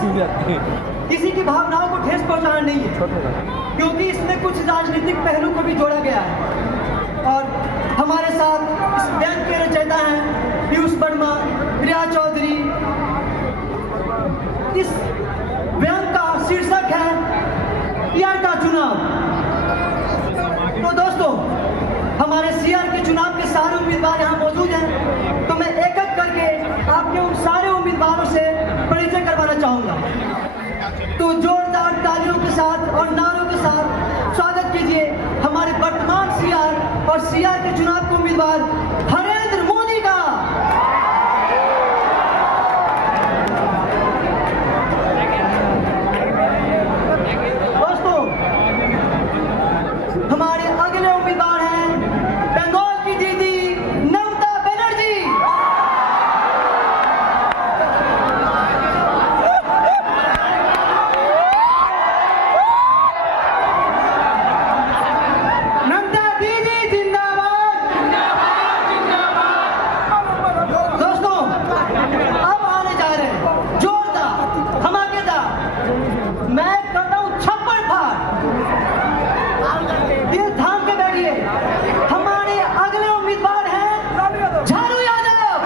किसी की भावनाओं को ठेस पहुंचाना नहीं है, क्योंकि इसमें कुछ राजनीतिक पहलू को भी जोड़ा गया है। और हमारे साथ इस व्यंग के रचयिता हैं पीयूष वर्मा, प्रिया चौधरी। इस व्यंग का शीर्षक है सीआर का चुनाव। तो दोस्तों, हमारे सीआर के चुनाव के सारे उम्मीदवार यहाँ मौजूद हैं, तो मैं एक एक करके आपके उन सारे उम्मीदवारों से परिचय करवाना चाहूंगा। तो जोरदार तालियों के साथ और नारों के साथ स्वागत कीजिए हमारे वर्तमान सीआर और सीआर के चुनाव के उम्मीदवार नरेंद्र मोदी का। दोस्तों, हमारे अगले उम्मीदवार हैं बंगाल की दीदी ममता बनर्जी। ममता दीदी जिंदाबाद, जिंदाबाद, जिंदाबाद। दोस्तों, अब आने जा रहे हैं जोरदार धमाकेदार, मैं करता हूं छप्पड़ फाड़। दिल थाम के बैठिए, हमारे अगले उम्मीदवार हैं झालू यादव।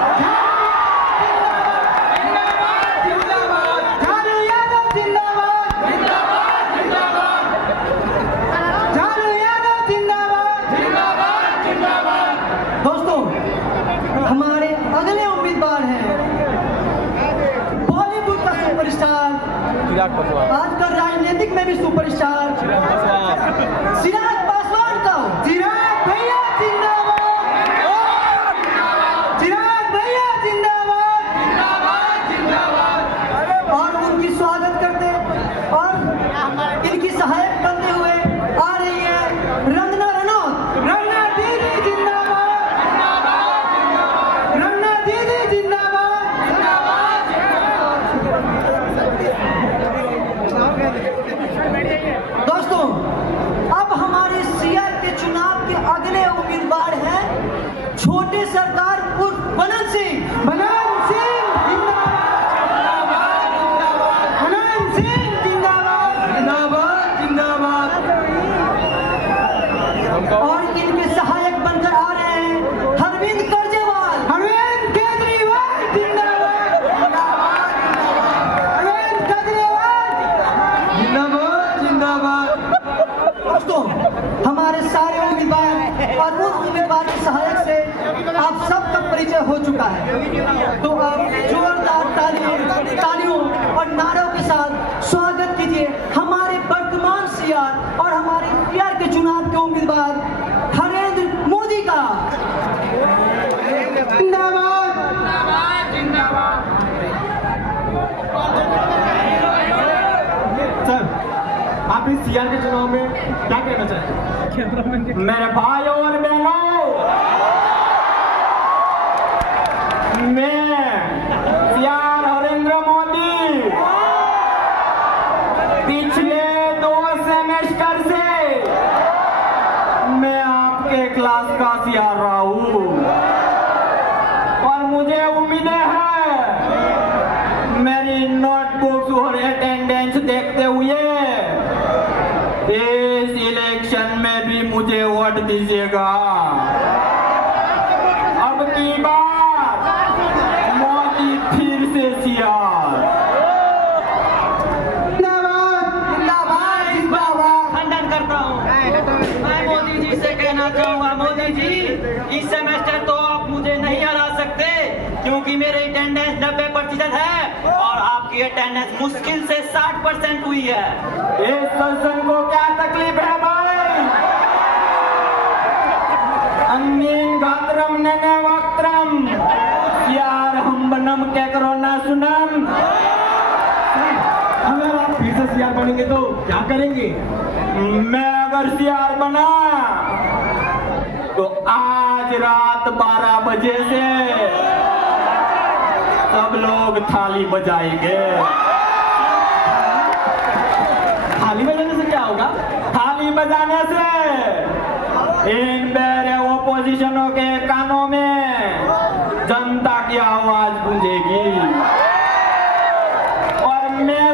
झालू यादव जिंदाबाद, जिंदाबाद, जिंदाबाद। झालू यादव जिंदाबाद, जिंदाबाद, जिंदाबाद। दोस्तों, हमारे अगले उम्मीदवार हैं बॉलीवुड का सुपरस्टार, आजकल राजनीतिक में भी सुपरस्टार चिराग पासवान का। चिराग भैया जिंदाबाद, चिराग भैया जिंदाबाद, जिंदाबाद, जिंदाबाद। और उनकी स्वागत करते और इनकी सहायक बनते हुए आ रही है रंजना रनौत। रंजना दीदी जिंदाबाद, जिंदाबाद, जिंदाबाद। रंजना दीदी जिंदाबाद, जिंदाबाद, जिंदाबाद। दोस्तों, अब हमारे सीआर के चुनाव के अगले उम्मीदवार हैं छोटे सरदार उर्फ बनन सिंह। बनन सिंह जिंदाबाद, जिंदाबाद। बनन सिंह जिंदाबाद, जिंदाबाद, जिंदाबाद। और इनके सहायक बनकर आ रहे हैं अरविंद केजरीवाल। अरविंद केजरीवाल जिंदाबाद, जिंदाबाद, जिंदाबाद। अरविंद केजरीवाल जिंदाबाद, जिंदाबाद। दोस्तों, हमारे सारे उम्मीदवार और उस उम्मीदवार के सहायक से आप सबका परिचय हो चुका है। तो आप जोरदार तालियों और नारों के साथ स्वागत कीजिए हमारे वर्तमान सीआर और हमारे सीआर के चुनाव के उम्मीदवार नरेंद्र मोदी का। जिंदाबाद, जिंदाबाद, जिंदाबाद। सर, आप इस सीआर के चुनाव में क्या कहना चाहेंगे? मेरे भाइयों और बहनों, मैं सीआर नरेंद्र मोदी पिछले 2 सेमेस्टर से मैं आपके क्लास का सीआर रहा हूँ और मुझे उम्मीद है मेरी नोटबुक्स और अटेंडेंस देखते हुए इस इलेक्शन में भी मुझे वोट दीजिएगा। अब की बार मोदी फिर से सीआर। जिंदाबाद, जिंदाबाद, जिंदाबाद। खंडन करता हूँ। मैं मोदी जी से कहना चाहूँगा, मोदी जी इस सेमेस्टर तो आप मुझे नहीं हरा सकते, क्योंकि मेरी अटेंडेंस 90% है और आपकी अटेंडेंस मुश्किल से 60% हुई है। इस सज्जन को क्या तकलीफ है भाई? अन्नीन गात्रम नने वक्त्रम सीआर हम बनम क्या करो ना सुनम। अगर आप फिर से सीआर बनेंगे तो क्या करेंगे? मैं अगर सीआर बना तो आज रात 12 बजे से सब लोग थाली बजाएंगे। थाली बजाने से क्या होगा? थाली बजाने से इन मेरे ओपोजिशनों के कानों में जनता की आवाज गूंजेगी और मैं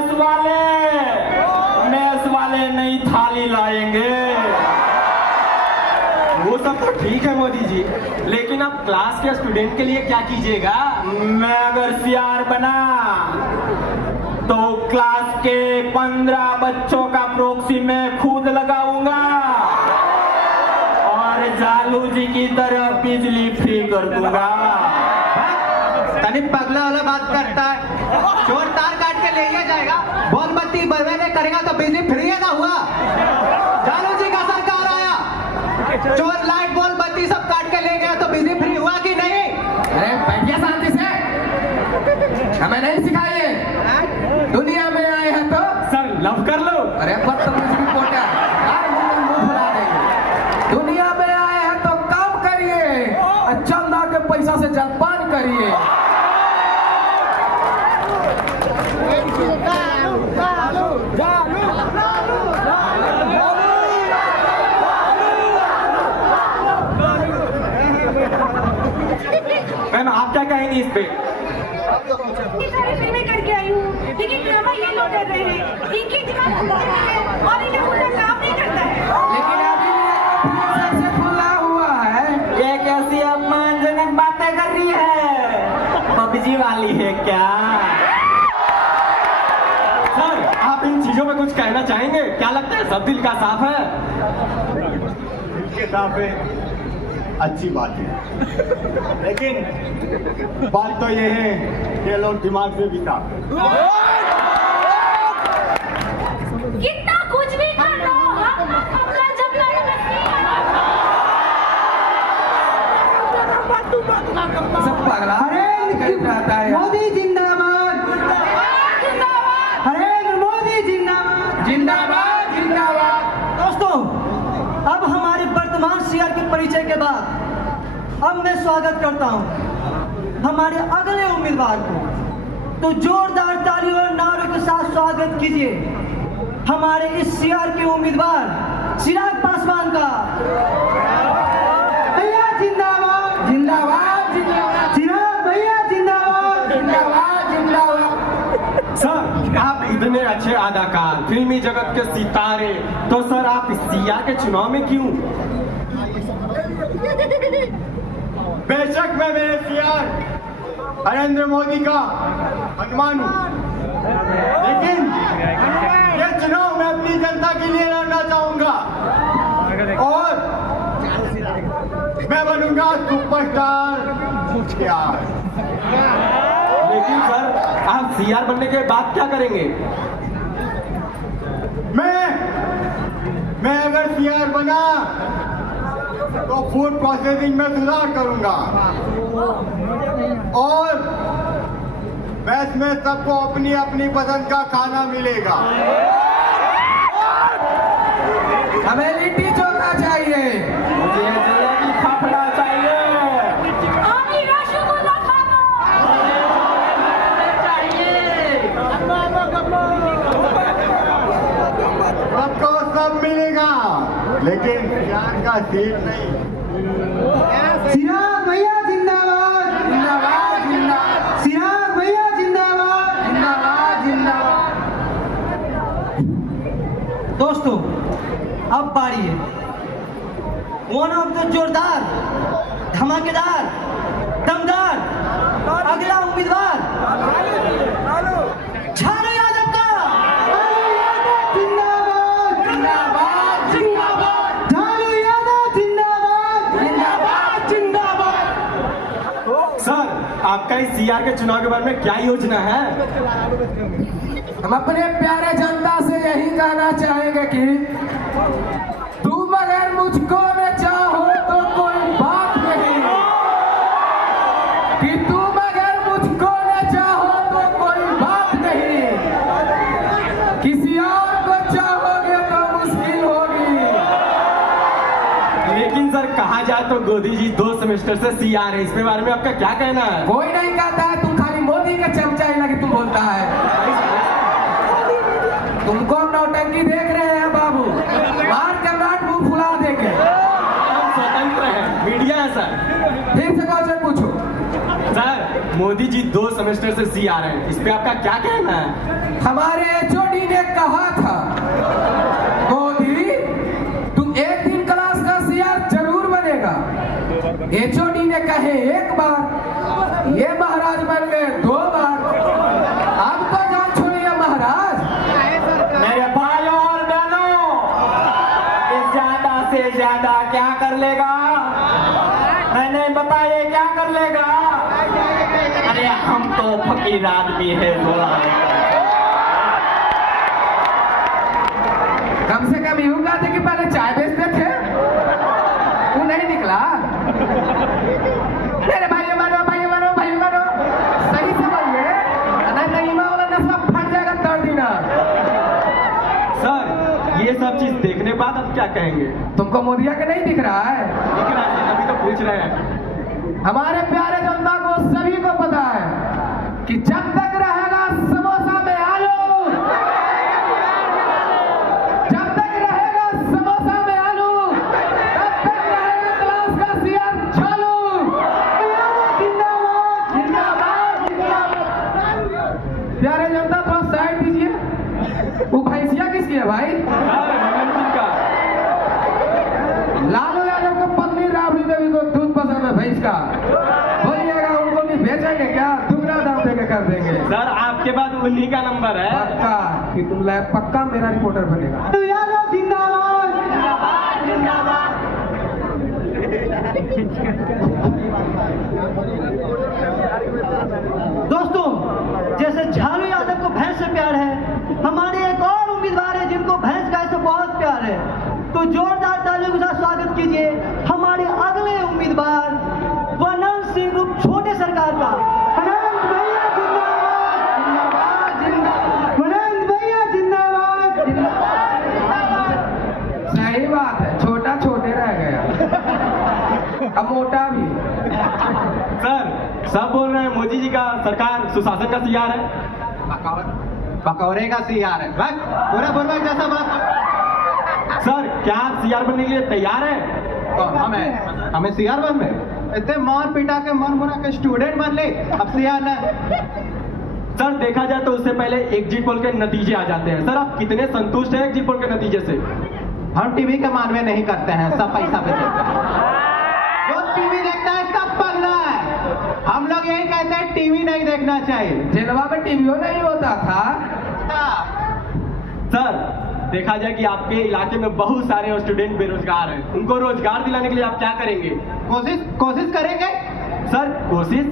थाली लाएंगे। वो सब तो ठीक है मोदी जी, लेकिन आप क्लास के स्टूडेंट के लिए क्या कीजिएगा? मैं अगर सीआर बना तो क्लास के 15 बच्चों का प्रॉक्सी में खुद लगाऊंगा और जालू जी की तरह बिजली फ्री कर दूंगा। तनिक पगला वाला बात करता है। चोर तार काट के ले ही जाएगा, बॉल बत्ती बर्बाद करेगा तो बिजली फ्री है ना हुआ। जालू जी का सरकार आया, चोर लाइट बॉल बत्ती सब काट के ले गया तो बिजली फ्री हुआ कि नहीं? अरे बैठिए शांति से, हमें नहीं सिखाइए। दुनिया में आए हैं तो सर लव कर लो। अरे बदतमीज की पोटा, मुंह फुला देंगे। दुनिया में आए हैं तो काम करिए, चंदा के पैसा से जलपान करिए। मैम आप क्या कहेंगी इस पे? सारी फिल्में करके आई हूँ, लेकिन ड्रामा ये लोग कर रहे हैं। इनकी दिमाग है और इन्हें उनका काम नहीं करता है। लेकिन अभी भी से खुला हुआ है। ये कैसी अपमानजनक बातें कर रही है? पबजी वाली है क्या? सर आप इन चीजों में कुछ कहना चाहेंगे? क्या लगता है सब दिल का साफ है? के साथ है, अच्छी बात है, लेकिन बात तो ये है कि लोग दिमाग से भी साफ है। कितना कुछ भी कर लो, हम अपना जब सब पगला रहता है। मोदी जिंदाबाद, नरेंद्र मोदी जिंदाबाद। जिंदाबाद जिंदाबाद। दोस्तों, अब हमारे वर्तमान सीआर के परिचय के बाद अब मैं स्वागत करता हूं हमारे अगले उम्मीदवार को। तो जोरदार ताली और नारों के साथ स्वागत कीजिए हमारे इस सीआर के उम्मीदवार चिराग पासवान का। भैया जिंदाबाद, जिंदाबाद जिंदाबाद। चिराग भैया जिंदाबाद, जिंदाबाद जिंदाबाद। सर आप इतने अच्छे अदाकार, फिल्मी जगत के सितारे, तो सर आप सीआर के चुनाव में क्यों? बेशक मैं मेरे सीआर नरेंद्र मोदी का हनुमान हूँ, लेकिन ये चुनाव मैं अपनी जनता के लिए लड़ना चाहूंगा और मैं बनूंगा सुपरस्टार सीआर। लेकिन सर आप सीआर बनने के बाद क्या करेंगे? मैं अगर सीआर बना तो फूड प्रोसेसिंग में सुधार करूंगा और मैच में सबको अपनी अपनी पसंद का खाना मिलेगा। हमें लिट्टी चोखा चाहिए। मुझे जलेबी फाफड़ा चाहिए। आनी रसगुल्ला खाना सबको सब मिलेगा, लेकिन सीआर का सीट नहीं। चिराग भैया जिंदाबाद, जिंदाबाद जिंदाबाद। चिराग भैया जिंदाबाद। जिंदाबाद जिंदाबाद। दोस्तों, अब बारी है वन ऑफ द जोरदार, धमाकेदार, दमदार अगला उम्मीदवार झालू यादव का। जिंदाबाद, जिंदाबाद जिंदाबाद। झालू यादव जिंदाबाद, जिंदाबाद जिंदाबाद। सर आपका इस सीआर के चुनाव के बारे में क्या योजना है? हम अपने प्यारे जनता से यही कहना चाहेंगे कि तुम अगर मुझको न चाहो तो कोई बात नहीं, कि तुम अगर मुझको न चाहो तो कोई बात नहीं, किसी और को चाहोगे तो मुश्किल होगी। लेकिन सर कहा जाए तो मोदी जी 2 सेमेस्टर से सीआर है, इसके बारे में आपका क्या कहना है? कोई नहीं कहता है, तुम खाली मोदी का चमचा ही लगे तुम बोलता है। तुमको नौटंकी देख रहे हैं बाबू, मार के नाट मुंह फुला देंगे। हम स्वतंत्र हैं, मीडिया है सर। फिर से क्वेश्चन पूछो। सर मोदी जी 2 सेमेस्टर से सीआर है, इस पे आपका क्या कहना है? हमारे एचओडी ने कहा था मोदी तो फकीर आदमी है थोड़ा। कम से कम यूं कहते कि पहले चाय बेचते थे, तू नहीं निकला। मेरे भाइयों मानो सही से बोलिए, नहीं ईमा वाला नस्ल फट जाएगा तड़ देना। सर ये सब चीज देखने बाद अब क्या कहेंगे? तुमको मोदिया के नहीं दिख रहा है? दिख रहा है, अभी तो पूछ रहे हैं। हमारे प्यारे जनता को सभी को पता है कि जब तक रहेगा समोसा में आलू, जब तक रहेगा समोसा में आलू, तब तक रहेगा क्लास का सीआर चालू। जिंदाबाद जिंदाबाद जिंदाबाद। प्यारे जनता थोड़ा साइड दीजिए। वो भैंसिया किसकी है भाई? लालू यादव को पत्नी राबड़ी देवी को दूध पसंद है भैंस का, बोलिएगा उनको नहीं भेजेंगे क्या? दुगना दाम देके कर देंगे। सर आपके बाद उन्हीं का नंबर है। पक्का कि तुम पक्का मेरा रिपोर्टर बनेगा। यादव जिंदाबाद जिंदाबाद। दोस्तों, जैसे झालू यादव को भैंस से प्यार है, हमारे एक और उम्मीदवार है जिनको भैंस गाय से बहुत प्यार है। तो जोरदार तालियों के साथ स्वागत कीजिए हमारे अगले उम्मीदवार वनंत सिंह ग्रुप छोटे सरकार का। वनंत भैया जिंदाबाद जिंदाबाद। वनंत भैया जिंदाबाद जिंदाबाद। सही बात है, छोटा छोटे रह गया, अब मोटा भी। सर सब बोल रहे हैं मोदी जी का सरकार सुशासन का सीआर है। पकौड़े का सीआर है, पूरा बोलवा जैसा बात। सर क्या आप सीआर बनने के लिए तैयार हैं? हमें सीआर बनने इतने मार पिटा के मन मुना के स्टूडेंट बन ले, अब सीआर ना। सर देखा जाए तो उससे पहले एग्जिट पोल के नतीजे आ जाते हैं। सर आप कितने संतुष्ट हैं एग्जिट पोल के नतीजे से? हम टीवी के मानवे नहीं करते हैं, सब पैसा पे देते हैं। जो टीवी देखता है सब पगला है। हम लोग यही कहते हैं टीवी नहीं देखना चाहिए। जेलवा में टीवीओ नहीं होता था। सर देखा जाए कि आपके इलाके में बहुत सारे स्टूडेंट बेरोजगार हैं, उनको रोजगार दिलाने के लिए आप क्या करेंगे? कोशिश करेंगे सर कोशिश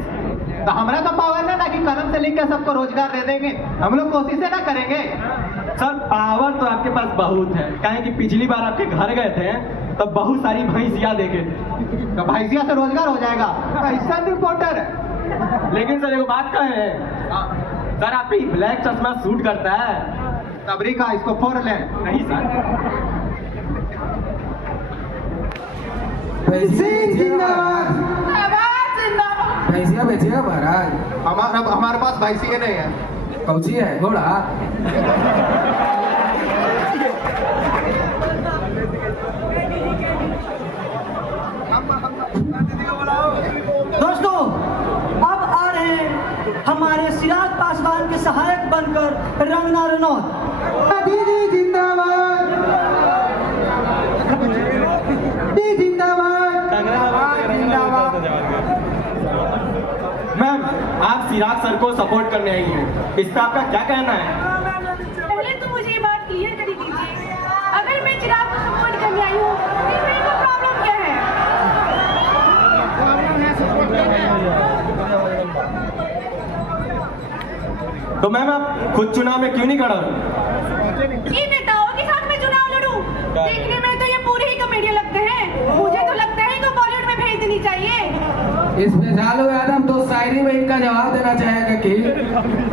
तो हमारा तो पावर ना कि कलम से लिख के सबको रोजगार दे देंगे। हम लोग कोशिश ना करेंगे। सर पावर तो आपके पास बहुत है, काहे कि पिछली बार आपके घर गए थे तब बहुत सारी भैंसिया देखे थे। तो भैंसिया से रोजगार हो जाएगा, ऐसा रिपोर्टर है। लेकिन सर एक बात कहे, सर आप ही ब्लैक चश्मा सूट करता है। तबरी का इसको फोड़ ले। नहीं सर। जिंदाबाद। भैंसिया बेचिएगा महाराज? हमारे पास भैंसिया नहीं है। कौची है? घोड़ा? दोस्तों, अब आ रहे हैं हमारे सिराज पासवान के सहायक बनकर रंगना रनौत। दीदी जिंदाबाद। दीदी जिंदाबाद। मैम आप सिराज सर को सपोर्ट करने आई हैं, इस पर आपका क्या कहना है? पहले तो मुझे ये बात क्लियर कर दीजिए, अगर मैं चिराग को सपोर्ट करने आई हूँ तो मेरे को प्रॉब्लम क्या है? तो मैम आप खुद चुनाव में क्यों नहीं खड़ा? इन नेताओं के साथ मैं चुनाव लड़ूं? देखने में तो ये पूरे ही कॉमेडियन लगते हैं। मुझे तो लगता है इनको बॉलीवुड में भेज देनी चाहिए। इसमें झालू यादव तो शायरी में इनका जवाब देना चाहेगा कि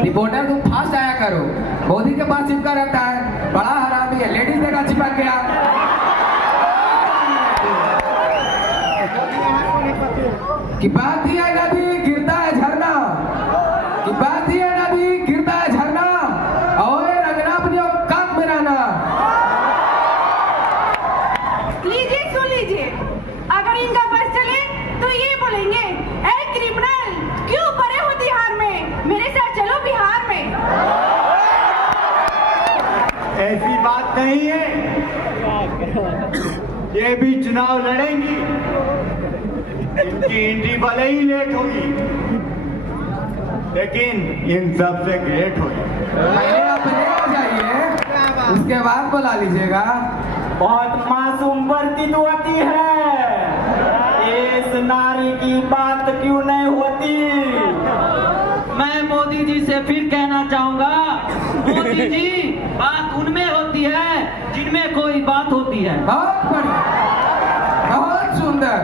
रिपोर्टर तुम फास्ट आया करो, मोदी के पास चिपका रहता है, बड़ा हरामी है, लेडीज देखा चिपक गया। कि बात ही है नदी गिरता है झरना, कि बात ही है नदी गिरता है झरना, और रंगना अपनी औकात में रहना। लीजिए सुन लीजिए, अगर इनका बस चले तो ये बोलेंगे, ए क्रिमिनल क्यों पड़े हो तिहार में, मेरे साथ चलो बिहार में। ऐसी बात नहीं है, ये भी चुनाव लड़ेंगी। इनकी एंट्री भले ही लेट होगी, लेकिन इन सब से ग्रेट होगी। पहले आप ब्रेक हो जाइए, उसके बाद बुला लीजिएगा। बहुत मासूम प्रतीत होती है, इस नारी की बात क्यों नहीं होती? मैं मोदी जी से फिर कहना चाहूंगा, मोदी जी बात उनमें होती है जिनमें कोई बात होती है। बहुत बढ़िया, बहुत सुंदर,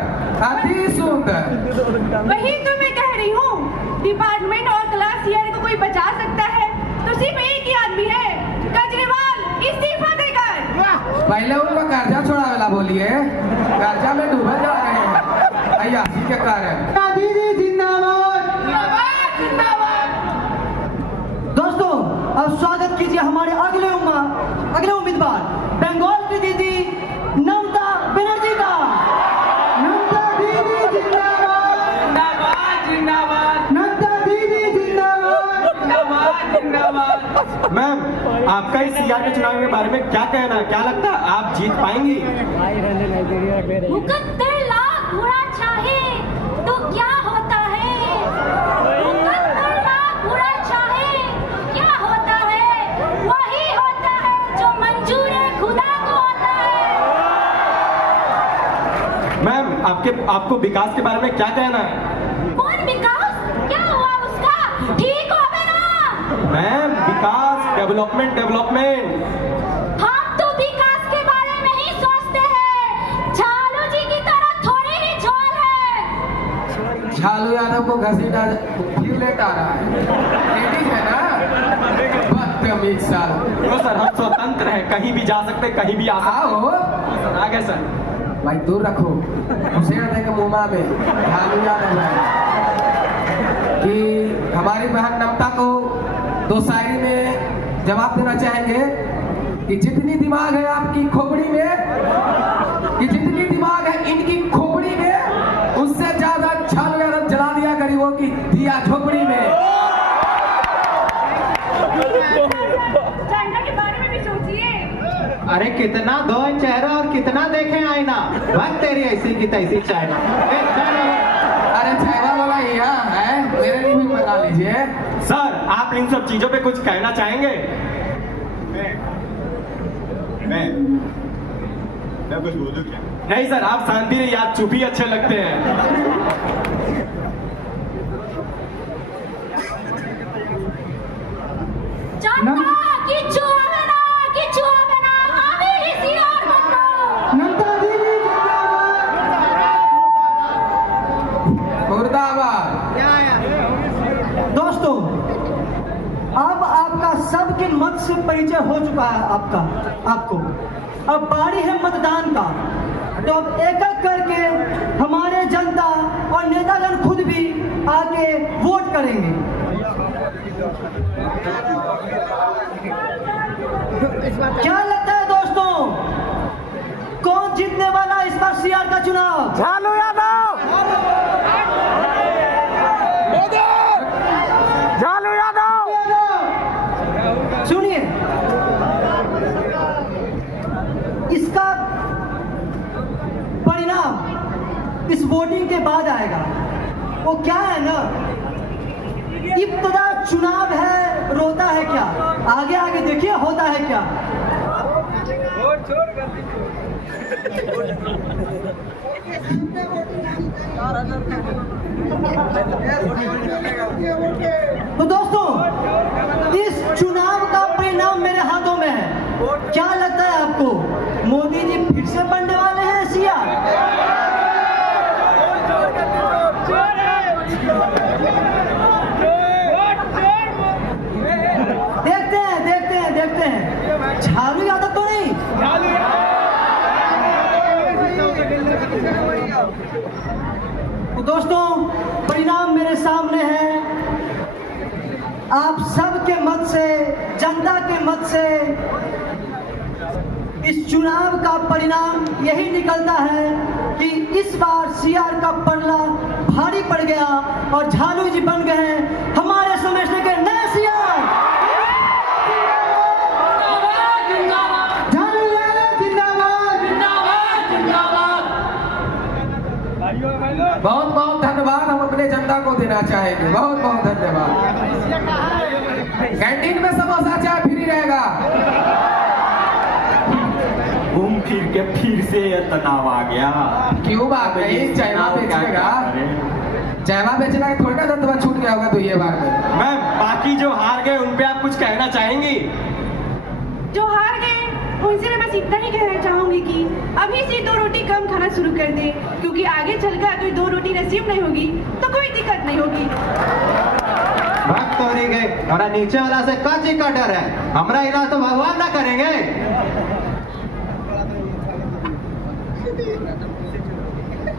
अति सुंदर। वही तो मैं कह रही हूँ, डिपार्टमेंट और क्लास ईयर को कोई बचा सकता है तो सिर्फ एक ही आदमी है, केजरीवाल। इस्तीफा देकर पहले उनको कर्जा छोड़ावेला बोलिए, कर्जा में डूबे जा रहे हैं अय्यासी के कारण। दीदी जिंदाबाद। दोस्तों, अब स्वागत कीजिए हमारे अगले उम्मीदवार बंगाल की दीदी ममता बनर्जी का। ममता दीदी जिंदाबाद। जिंदाबाद जिंदाबाद ममता दीदी जिंदाबाद। जिंदाबाद जिंदाबाद। मैम, आपका इस सीआर के चुनाव के बारे में क्या कहना है? क्या लगता है आप जीत पाएंगी? 71 लाख बुरा चाहे तो क्या होता है? 71 लाख बुरा चाहे क्या होता है? वही होता है जो मंजूर है खुदा को होता है। मैम, आपको विकास के बारे में क्या कहना है? कौन विकास? क्या हुआ उसका? ठीक हो गया ना? मैम, विकास, डेवलपमेंट। हम तो विकास के बारे में ही सोचते हैं। झालू जी की तरह थोड़ी ही झोल है। झालू यादव को घसीटा फिर लेता रहा है, लेडीज है ना, बदतमीज साल। तो सर, हम स्वतंत्र हैं, कहीं भी जा सकते, कहीं भी आ सकते। आओ सर, आ गए सर। भाई दूर रखो, घुसेड़ दे के मुंह में। झालू यादव है कि हमारी बहन नमता को 2 शायरी में जवाब देना चाहेंगे कि जितनी दिमाग है आपकी खोपड़ी में, कि जितनी दिमाग है इनकी खोपड़ी में, उससे ज्यादा झालू यादव जला दिया गरीबों की दिया झोपड़ी में। जेंडर के बारे में भी सोचिए। अरे कितना दो चेहरा और कितना देखे आईना, वक्त तेरी ऐसी की तैसी चाइना। अरे छैवा वाला यहाँ है, मेरे लिए भी मंगा लीजिए। सर, आप इन सब चीजों पे कुछ कहना चाहेंगे? मैं कुछ बोलूं क्या? नहीं सर, आप शांति रहिए, आप चुप ही अच्छे लगते हैं। जनता किच्छु হবে না, আমি হিসিয়ার बनना। ममता दीदी मुर्दाबाद। दोस्तों, अब आपका सबके मत से परिचय हो चुका है। आपको अब बारी है मतदान का। तो अब एक एक करके हमारे जनता और नेतागण खुद भी आके वोट करेंगे। क्या लगता है दोस्तों, कौन जीतने वाला इस बार सीआर का चुनाव? झालू यादव। झालू यादव। सुनिए, इसका परिणाम इस वोटिंग के बाद आएगा। वो क्या है ना, इब्तदा चुनाव है, रोता है क्या? आगे आगे देखिए होता है क्या। तो दोस्तों, इस चुनाव का परिणाम मेरे हाथों में है। क्या लगता है आपको, मोदी जी फिर से बनने वाले हैं सीआर? देखते हैं झालू यादव तो नहीं। तो दोस्तों, परिणाम मेरे सामने है। आप सबके मत से, जनता के मत से इस चुनाव का परिणाम यही निकलता है कि इस बार सीआर का पलड़ा भारी पड़ गया और झालू जी बन गए हमारे समझने के नए सीआर। बहुत बहुत धन्यवाद हम अपने जनता को देना चाहेंगे। बहुत बहुत धन्यवाद। कैंटीन में समोसा चाय फ्री रहेगा। घूम फिर के फिर से ये तनाव आ गया। क्यों बात नहीं, चाइना बेचेगा। चायवा बेचना है थोड़ा ना तुम्हारा छूट गया होगा तो ये बार में। मैम बाकी जो हार गए उन पे आप कुछ कहना चाहेंगी? जो हार गए उनसे मैं बस इतना ही कहना चाहूंगी कि अभी से 2 रोटी कम खाना शुरू कर दे, क्योंकि आगे चलकर अगर 2 रोटी नसीब नहीं होगी तो कोई दिक्कत नहीं होगी। भक्त तो नहीं गए और नीचे वाला से का चीज का डर है, हमरा इलाज तो भगवान ना करेंगे।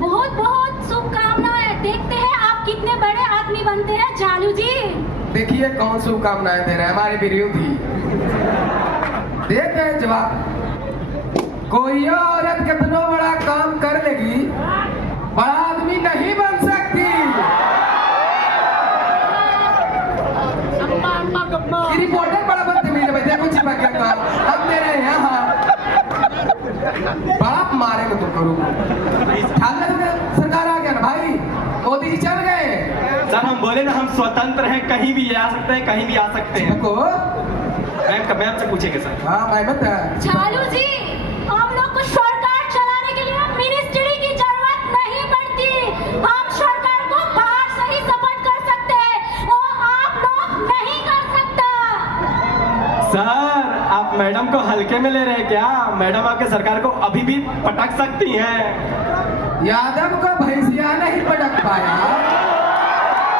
बहुत बहुत शुभकामनाएं। देखते हैं आप कितने बड़े आदमी बनते हैं चालू जी। देखिए कौन शुभकामनाएं दे रहे हैं हमारे विरोधी। देख रहे जवाब, कोई औरत कितना बड़ा काम कर लेगी, बड़ा आदमी नहीं बन सकती। रिपोर्टर बड़ा बदतमीज है, देखो चिपक गया काम। अब मेरे यहाँ बाप मारे को तुम करो। सरकार आ गया ना भाई, मोदी जी चल गए। सर हम बोले ना हम स्वतंत्र हैं, कहीं भी आ सकते हैं, कहीं भी आ सकते हैं। को मैम से पूछेंगे सर। हाँ मैं बता चालू जी, हम लोग को सरकार चलाने के लिए मिनिस्ट्री की जरूरत नहीं पड़ती। हम सरकार को बाहर से ही सपोर्ट कर सकते हैं, वो आप लोग नहीं कर सकता। सर आप मैडम को हल्के में ले रहे हैं क्या? मैडम आपके सरकार को अभी भी पटक सकती हैं। यादव को भैंसिया नहीं पटक पाया।